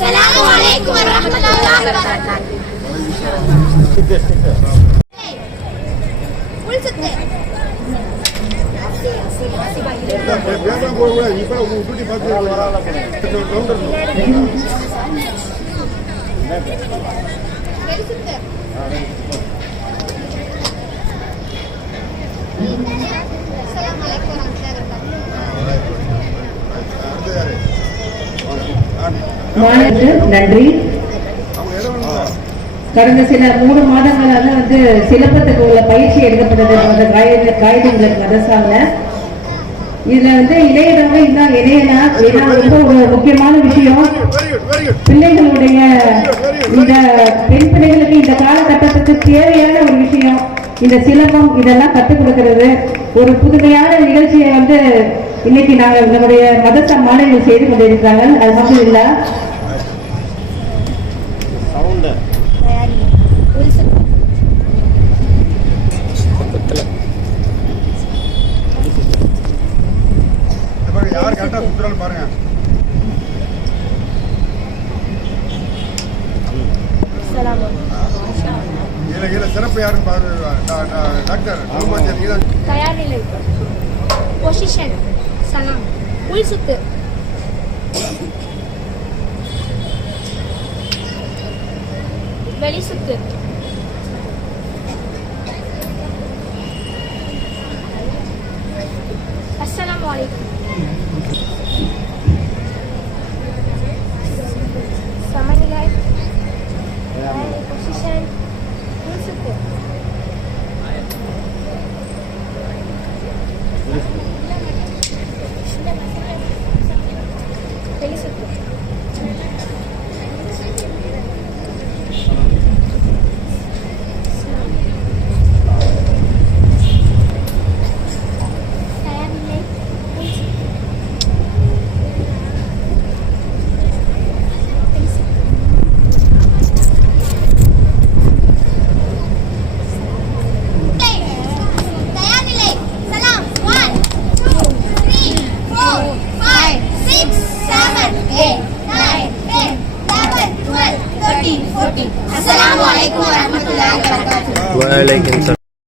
Assalamualaikum warahmatullahi wabarakatuh. Yeah. மாணவர்களுக்கு நன்றி. கடந்த சில மூணு மாதங்களால வந்து சிலப்பத்துக்கு உள்ள பயிற்சி எடுக்கப்பட்டது அந்த காகித காகிதங்களுக்கு இதுல வந்து இளையதவங்க இன்னும் இணையனா ஏன்னா ரொம்ப ஒரு முக்கியமான விஷயம். பிள்ளைகளுடைய இந்த பெண் பிள்ளைகளுக்கு இந்த காலகட்டத்துக்கு தேவையான ஒரு விஷயம். இந்த சிலம்பம் இதெல்லாம் கற்றுக் கொடுக்கறது. ஒரு புதுமையான நிகழ்ச்சியை வந்து இன்னைக்கு நாங்கள் நம்முடைய மதத்த மாணவர்கள் செய்து கொண்டிருக்கிறார்கள். அது மட்டும் இல்லை இந்த பாருங்க யார் கரெக்டா சுத்துறான்னு பாருங்க இதுல சிறப்பு யாருன்னு டாக்டர் தயார் நிலை பொசிஷன் சலாம் உள் சுத்து வெளி சுத்து Shishan. What's it called? 13, 14. Assalamu alaikum.